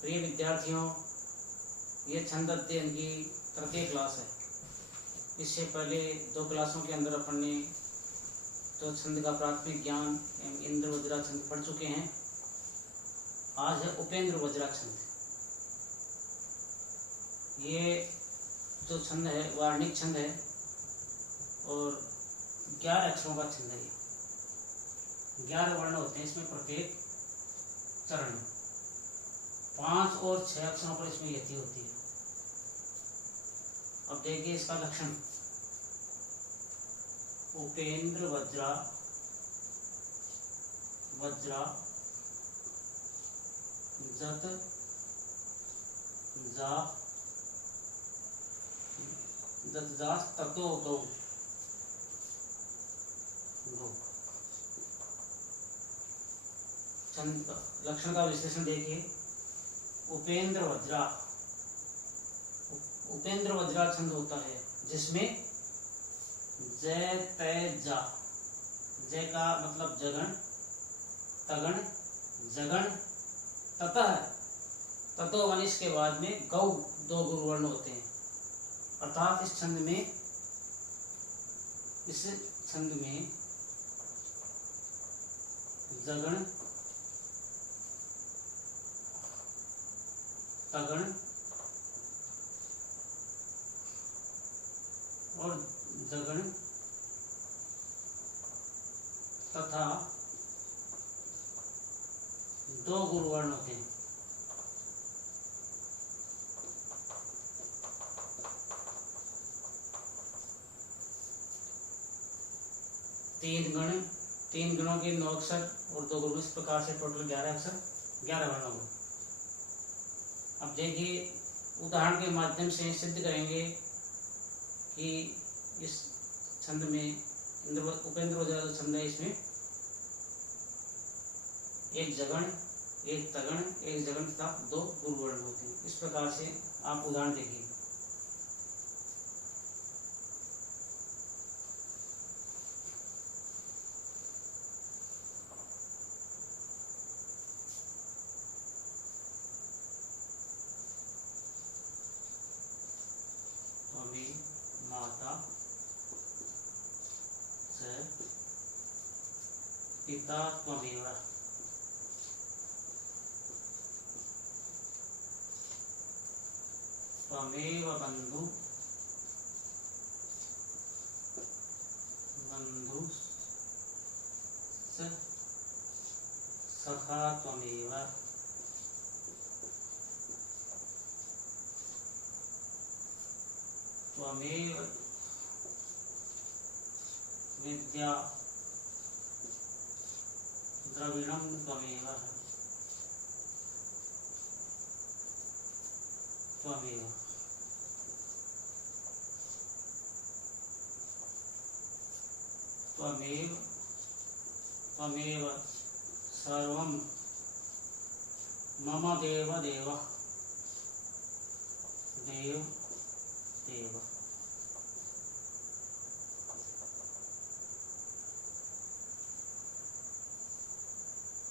प्रिय विद्यार्थियों, ये छंद अध्ययन की तृतीय क्लास है। इससे पहले 2 क्लासों के अंदर अपन ने जो छंद का प्राथमिक ज्ञान एवं इंद्र वज्रा छंद पढ़ चुके हैं। आज है उपेंद्र वज्रा छंद। ये जो छंद है वार्णिक छंद है और 11 अक्षरों का छंद है। 11 वर्ण होते हैं इसमें प्रत्येक चरण में। 5 और 6 अक्षरों पर इसमें यति होती है। अब देखिए इसका लक्षण। उपेंद्र वज्रा, वज्रा जत जा जत जा ततो गौ गौ। छंद लक्षण का विश्लेषण देखिए। उपेंद्र वज्रा, उपेंद्र वज्रा छंद होता है जिसमें जय तय जा, जय का मतलब जगण, तगण, जगण, ततः, ततो वनिश के बाद में गौ 2 गुरुवर्ण होते हैं। अर्थात इस छंद में जगण, तगण और जगण तथा 2 गुरुवर्ण होते हैं। तीन गणों के 9 अक्षर और 2 गुरु, इस प्रकार से टोटल 11 अक्षर, 11 वर्ण होंगे। अब देखिए उदाहरण के माध्यम से सिद्ध करेंगे कि इस छंद में उपेंद्र वज्रा छंद है, इसमें एक जगण, एक तगण, एक जगण तथा 2 गुरुवर्ण होते हैं। इस प्रकार से आप उदाहरण देखिए। माता च पिता त्वमेव, त्वमेव बंधु, बंधु सखा त्वमेव, त्वमेव विद्या द्रविणं त्वमेव, त्वमेव। त्वमेव त्वमेव सर्वं मम देव देव, देव देव।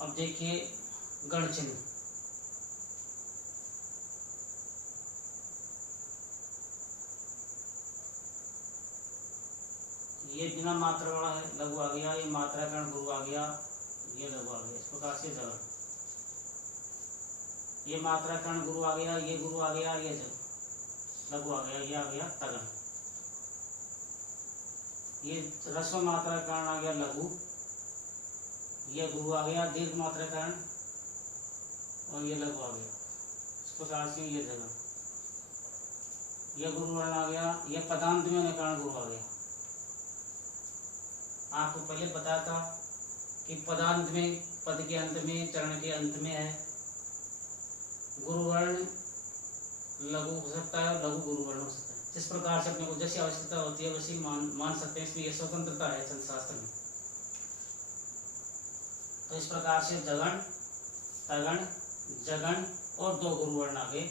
अब देखिए गण चिन्ह। ये बिना मात्रा वाला है, लघु आ गया। ये मात्रा कर्ण गुरु आ गया, ये लघु आ गया। इस प्रकार से जगण। ये मात्रा कर्ण गुरु आ गया, ये गुरु आ गया, ये लघु आ गया, ये आ गया तगण। ये ह्रस्व मात्रा कर्ण आ गया लघु, ये गुरु आ गया दीर्घ मात्रा कर्ण, और ये लघु आ गया। इस प्रकार से ये जगण। ये गुरु वर्ण आ गया, ये पदांत में होने कारण गुरु आ गया। आपको पहले बताया था कि पदांत में, पद के अंत में, चरण के अंत में है। गुरु वर्ण लघु हो सकता है और लघु गुरु वर्ण हो सकता है। जिस प्रकार से अपने को जैसी आवश्यकता होती है वैसी मान सकते हैं। इसमें यह स्वतंत्रता है छंद शास्त्र में। तो इस प्रकार से जगण, तगण, जगण और 2 गुरु वर्ण आ गए।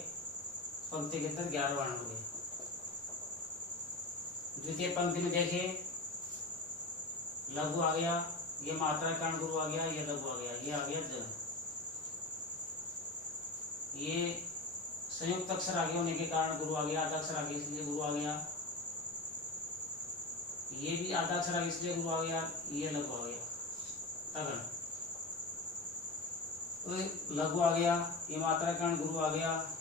पंक्ति के अंदर 11 वर्ण हो गए। द्वितीय पंक्ति में देखिए लघु आ गया, ये मात्रा कारण गुरु आ गया, ये लघु आ गया, ये आ गया जगन। ये संयुक्त अक्षर आगे होने के कारण गुरु आ गया, आधा अक्षर आगे इसलिए गुरु आ गया। ये भी आधा अक्षर आगे इसलिए गुरु आ गया, ये लघु आ गया तगन। तो लघु आ गया, ये मात्रा कारण गुरु आ गया,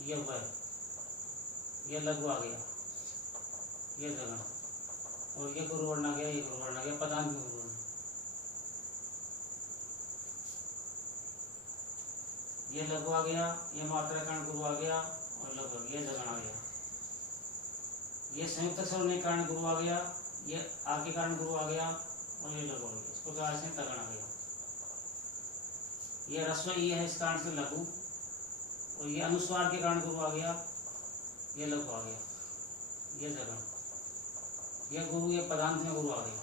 ये वह, ये लघु आ गया, ये जगन, और ये गुरु वर्ण आ गया, ये गुरु वर्ण आ गया, पदांत में गुरु वर्ण। ये लघु आ गया, ये मात्रा कारण गुरु आ गया, और लघु आ गया, ये जगन आ गया। ये संयुक्त अक्षर होने के कारण गुरु आ गया, ये आ के कारण गुरु आ गया, और ये लघु आ गया। इस प्रकार से तगन आ गया। ये रस्व ई है, इस कारण से लघु, और ये अनुस्वार के कारण गुरु आ गया, ये लघु आ गया, ये जगन, ये गुरु, ये पदांत में गुरु आ गया।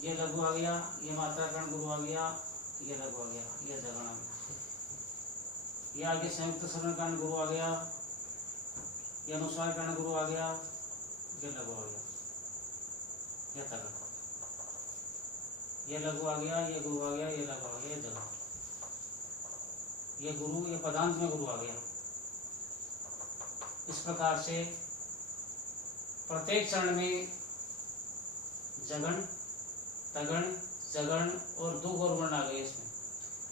ये लघु आ गया, ये मात्रा कारण गुरु आ गया, ये लघु आ गया, ये जगन आ गया। ये आगे संयुक्त स्वर्ण कारण गुरु आ गया, ये अनुस्वार कारण गुरु आ गया, ये लघु आ गया, ये तगन, ये लघु आ गया, ये गुरु आ गया, ये लघु आ गया, ये जगन, ये गुरु, ये पदांत में गुरु आ गया। इस प्रकार से प्रत्येक चरण में जगन, तगन, जगन और दो गौर वर्ण आ गए इसमें।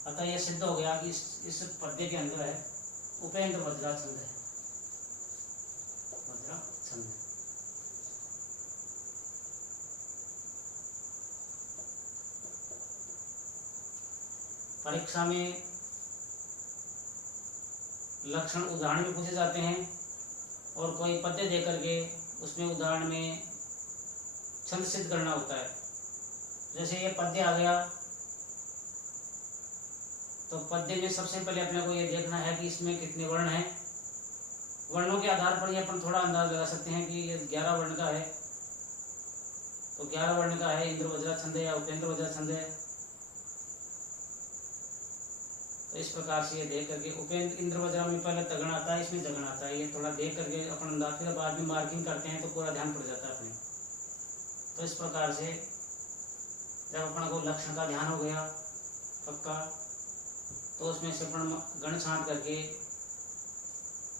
अतः यह सिद्ध हो गया कि इस पद्य के अंदर है उपेंद्र वज्रा छंद है, वज्रा छंद। परीक्षा में लक्षण उदाहरण में पूछे जाते हैं, और कोई पद्य देकर के उसमें उदाहरण में छंद सिद्ध करना होता है। जैसे ये पद्य आ गया, तो पद्य में सबसे पहले अपने को ये देखना है कि इसमें कितने वर्ण हैं। वर्णों के आधार पर ये अपन थोड़ा अंदाज लगा सकते हैं कि ये 11 वर्ण का है, तो 11 वर्ण का है, इंद्र वज्रा छंद है या उपेंद्र वज्रा छंद है। तो इस प्रकार से ये देख करके उपेंद्र इंद्र वज्रा में पहले तगन आता है, इसमें जगन आता है, ये थोड़ा देख करके अपन अंदाज, फिर बाद में मार्किंग करते हैं तो पूरा ध्यान पड़ जाता है अपने। तो इस प्रकार से जब अपन को लक्षण का ध्यान हो गया पक्का, तो उसमें से अपन गण छांट करके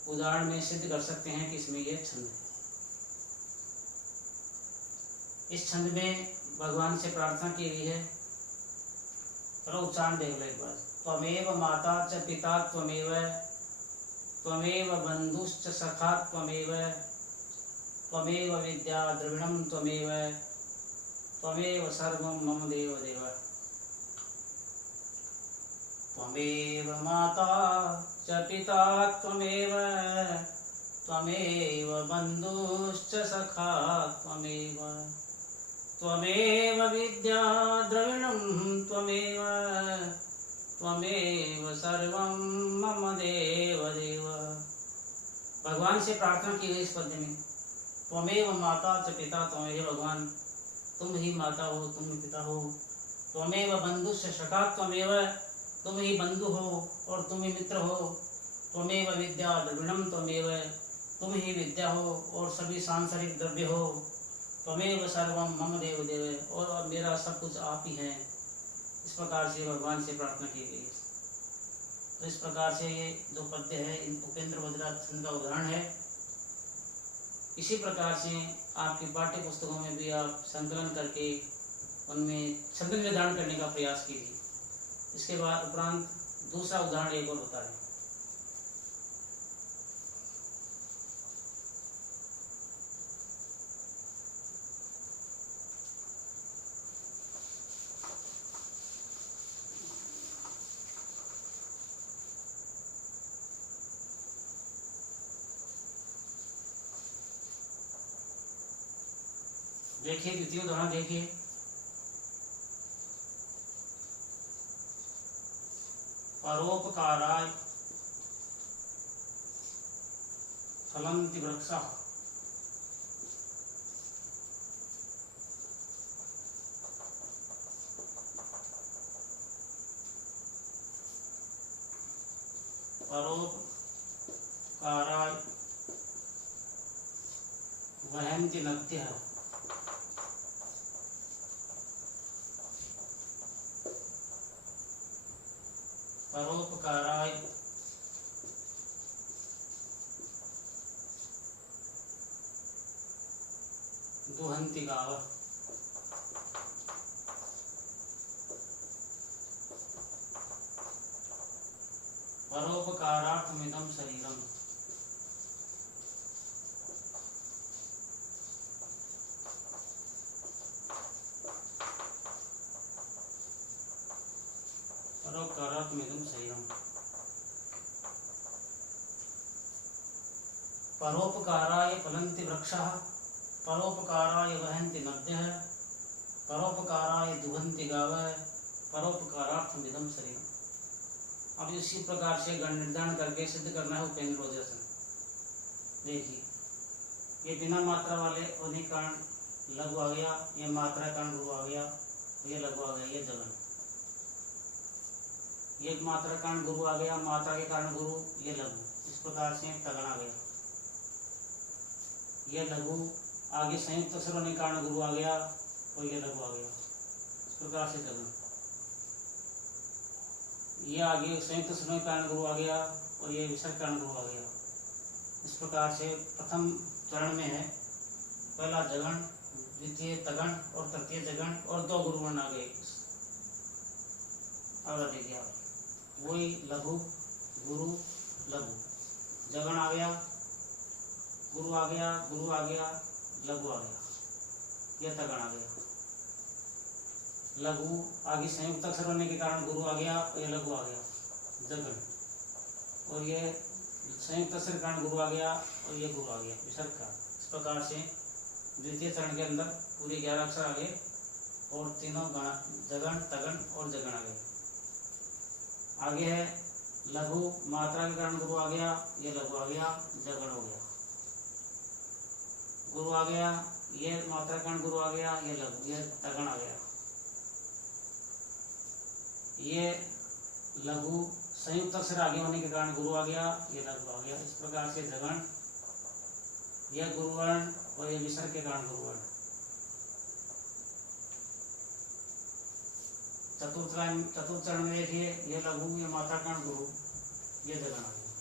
उदाहरण में सिद्ध कर सकते हैं कि इसमें ये छंद है। इस छंद में भगवान से प्रार्थना की गई है। चलो उच्चारण देख लो एक बार। त्वमेव माता च पिता त्वमेव, त्वमेव बंधुश्च सखा त्वमेव, त्वमेव विद्या द्रविणं त्वमेव, त्वमेव सर्वं मम देव देव। त्वमेव माता च पिता त्वमेव, त्वमेव बंधुश्च सखा त्वमेव, त्वमेव विद्या द्रविणं त्वमेव, त्वमेव सर्वं मम देव देव। भगवान से प्रार्थना की गई इस पद्य में। त्वमेव माता च पिता त्वमेव, भगवान तुम ही माता हो, तुम ही पिता हो। त्वमेव बंधुश्च सखा त्वमेव, तुम ही बंधु हो और तुम ही मित्र हो। त्वमेव विद्या द्रविणं त्वमेव, तुम ही विद्या हो और सभी सांसारिक द्रव्य हो। त्वमेव सर्वं मम देव देव, और मेरा सब कुछ आप ही है। इस प्रकार से भगवान से प्रार्थना की गई। तो इस प्रकार से ये जो पद्य है उपेंद्र वज्रा छंद का उदाहरण है। इसी प्रकार से आपकी पाठ्य पुस्तकों में भी आप संकलन करके उनमें छंद निर्धारण करने का प्रयास कीजिए। इसके बाद उपरांत दूसरा उदाहरण एक और बता रहे। देखिए द्वितीय उदाहरण देखिए। परोपकाराय फलन्ति वृक्षाः, परोपकाराय वहन्ति नद्यः परोपकाराय दुहन्ति गावः परोपकारार्थमिदं शरीरम्। परोपकारार्थमिदं शरीरम्। परोपकाराय फलन्ति वृक्षाः, परोपकाराय वहन्ति नद्यः, परोपकाराय दुहन्ति गावः, परोपकारार्थमिदं शरीरम्। अब इसी प्रकार से गण निर्धारण करके सिद्ध करना है उपेंद्र वज्रासन। देखिए, ये बिना मात्रा वाले होने के कारण लघु आ गया, ये मात्रा कारण गुरु आ गया, ये लघु आ गया, ये जगन। ये मात्रा कारण गुरु आ गया, मात्रा के कारण गुरु, ये लघु। इस प्रकार से तगन आ गया, ये लघु। आगे संयुक्त अक्षर होने के कारण गुरु आ गया और ये लघु आ गया। इस प्रकार से तगन। ये आगे संयुक्त अक्षर होने के कारण गुरु आ गया और ये विसर्ग कारण गुरु आ गया। इस प्रकार से प्रथम चरण में है पहला जगन, द्वितीय तगन और तृतीय जगन और दो गुरु वर्ण आ गए। अब देखिए आप, वही लघु गुरु लघु, जगन आ गया, गुरु आ गया, गुरु आ गया, लघु आ गया, यह तगन आ गया। लघु आगे संयुक्त अक्षर होने के कारण गुरु आ गया और यह लघु आ गया, जगन। और ये संयुक्त अक्षर के कारण गुरु आ गया और ये गुरु आ गया, विसर्ग का। इस प्रकार से द्वितीय चरण के अंदर पूरे 11 अक्षर आ गए और तीनों जगन तगन और जगन आ गए। आगे है लघु, मात्रा के कारण गुरु आ गया, ये लघु आ गया, जगन हो गया। गुरु आ गया, ये मात्रा के कारण गुरु आ गया, ये लघु, ये तगन आ गया। ये लघु संयुक्त अक्षर आगे होने के कारण गुरु आ गया, ये लघु आ गया। इस प्रकार से जगन, यह गुरुवर्ण और ये विसर्ग के कारण गुरुवर्ण। चतुर्थ चरण में देखिए, ये लघु, ये मात्रा कारण गुरु, ये जगन आ गया।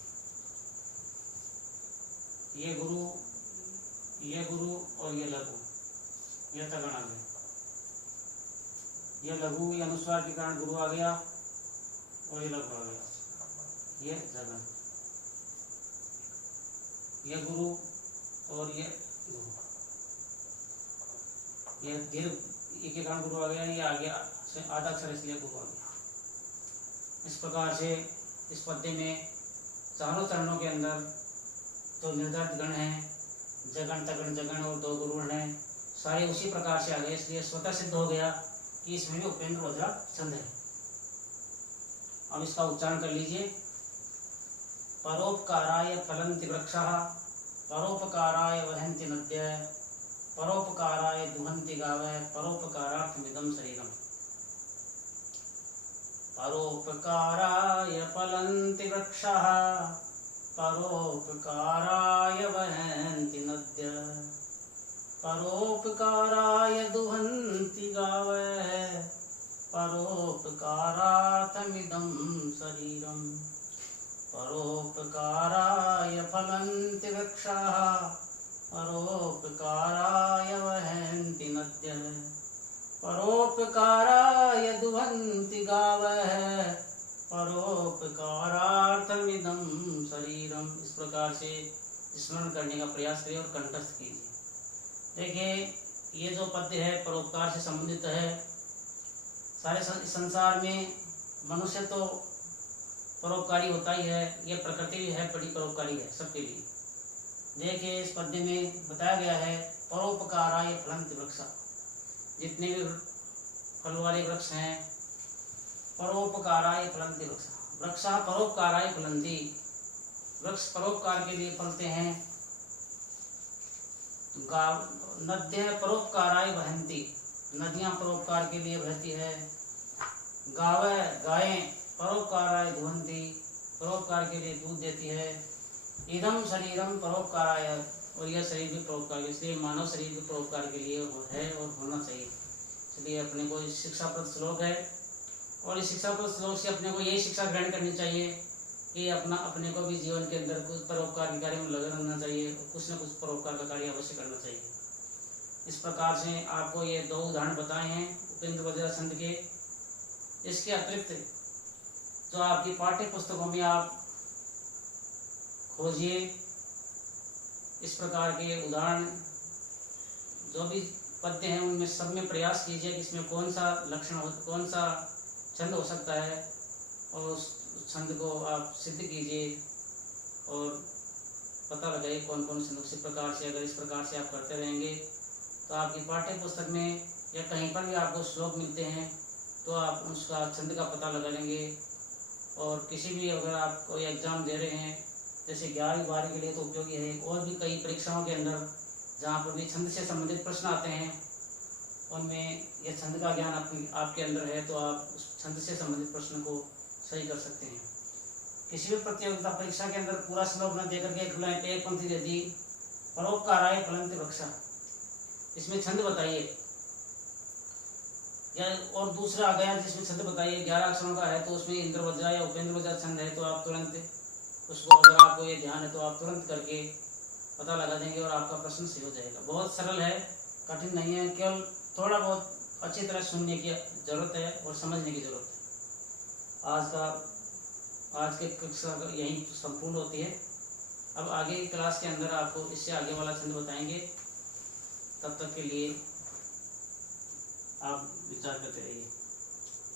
ये गुरु और ये लघु, ये तगन आ गया। ये लघु, ये अनुस्वार के कारण गुरु आ गया और ये लघु आ गया, ये जगन। ये गुरु और ये गुरु, ये दीर्घ के कारण गुरु आ गया, ये आगे आधा अक्षर इसलिए गुरु आ गया। इस प्रकार से इस पद्य में चारों चरणों के अंदर जो निर्धारित गण हैं, जगन तगन जगन और दो गुरुवर्ण हैं, सारे उसी प्रकार से आ गए। इसलिए स्वतः सिद्ध हो गया कि इसमें भी उपेंद्र वज्रा छंद है। अब इसका उच्चारण कर लीजिए। परोपकाराय फलन्ति वृक्षाः, परोपकाराय वहन्ति नद्यः, परोपकाराय दुहन्ति गावः, परोपकारार्थमिदं शरीरम्। परोपकाराय फलन्ति वृक्षाः, परोपकाराय वहन्ति नद्यः, परोपकाराय दुहन्ति गावः, परोपकारार्थमिदं शरीरम्। परोपकाराय फलन्ति वृक्षाः, परोपकाराय वहन्ति नद्यः, परोपकाराय दुहन्ति गावः, परोपकारार्थमिदं शरीरम्। इस प्रकार से स्मरण करने का प्रयास करिए और कंठस्थ कीजिए। देखिए, ये जो पद्य है परोपकार से संबंधित है। सारे संसार में मनुष्य तो परोपकारी होता ही है, ये प्रकृति भी है, बड़ी परोपकारी है सबके लिए। देखिए, इस पद्य में बताया गया है परोपकाराय फलन्ति वृक्षाः, जितने भी फल वाले वृक्ष हैं, परोपकाराय फलन्ति वृक्षाः, वृक्षाः परोपकाराय फलन्ति, वृक्ष परोपकार के लिए फलते हैं। नद्यः परोपकाराय वहन्ति, नदियां परोपकार के लिए बहती है। गावः, गायें परोपकाराय दुहन्ति, परोपकार के लिए दूध देती है। इदं शरीरम परोपकाराय, और यह शरीर भी परोपकार, इसलिए मानव शरीर भी परोपकार के लिए है और होना चाहिए। इसलिए अपने को शिक्षाप्रद श्लोक है, और इस शिक्षाप्रद श्लोक से अपने को यही शिक्षा ग्रहण करनी चाहिए कि अपने को भी जीवन के अंदर कुछ परोपकार के कार्य में लगे रहना चाहिए, कुछ न कुछ परोपकार का कार्य अवश्य करना चाहिए। इस प्रकार से आपको ये 2 उदाहरण बताए हैं उपेंद्र वज्रा छंद के। इसके अतिरिक्त जो आपकी पाठ्य पुस्तकों में आप खोजिए इस प्रकार के उदाहरण, जो भी पद्य हैं उनमें सब में प्रयास कीजिए कि इसमें कौन सा लक्षण कौन सा छंद हो सकता है, और उस छंद को आप सिद्ध कीजिए और पता लगाइए कौन कौन छंद। उसी प्रकार से अगर इस प्रकार से आप करते रहेंगे तो आपकी पाठ्य पुस्तक में या कहीं पर भी आपको श्लोक मिलते हैं तो आप उसका छंद का पता लगा लेंगे। और किसी भी अगर आप कोई एग्ज़ाम दे रहे हैं जैसे 11वीं 12वीं के लिए तो उपयोगी है, और भी कई परीक्षाओं के अंदर जहाँ पर भी छंद से संबंधित प्रश्न आते हैं उनमें यह छंद का ज्ञान आपके अंदर है तो आप उस छंद से संबंधित प्रश्न को सही कर सकते हैं। किसी भी प्रतियोगिता परीक्षा के अंदर पूरा श्लोक न देकर के एक पंक्ति दे दी, परोपकाराय फलन्ति वृक्षा, इसमें छंद बताइए, या और दूसरा आ गया जिसमें छंद बताइए 11 अक्षरों का है तो उसमें इंद्र वज्रा या उपेंद्र वज्रा छंद है तो आप तुरंत उसको, अगर आपको ये ध्यान है तो आप तुरंत करके पता लगा देंगे और आपका प्रश्न सही हो जाएगा। बहुत सरल है, कठिन नहीं है, केवल थोड़ा बहुत अच्छी तरह सुनने की जरूरत है और समझने की जरूरत है। आज के कक्षा यही संपूर्ण होती है। अब आगे की क्लास के अंदर आपको इससे आगे वाला छंद बताएंगे, तब तक के लिए आप विचार करते रहिए।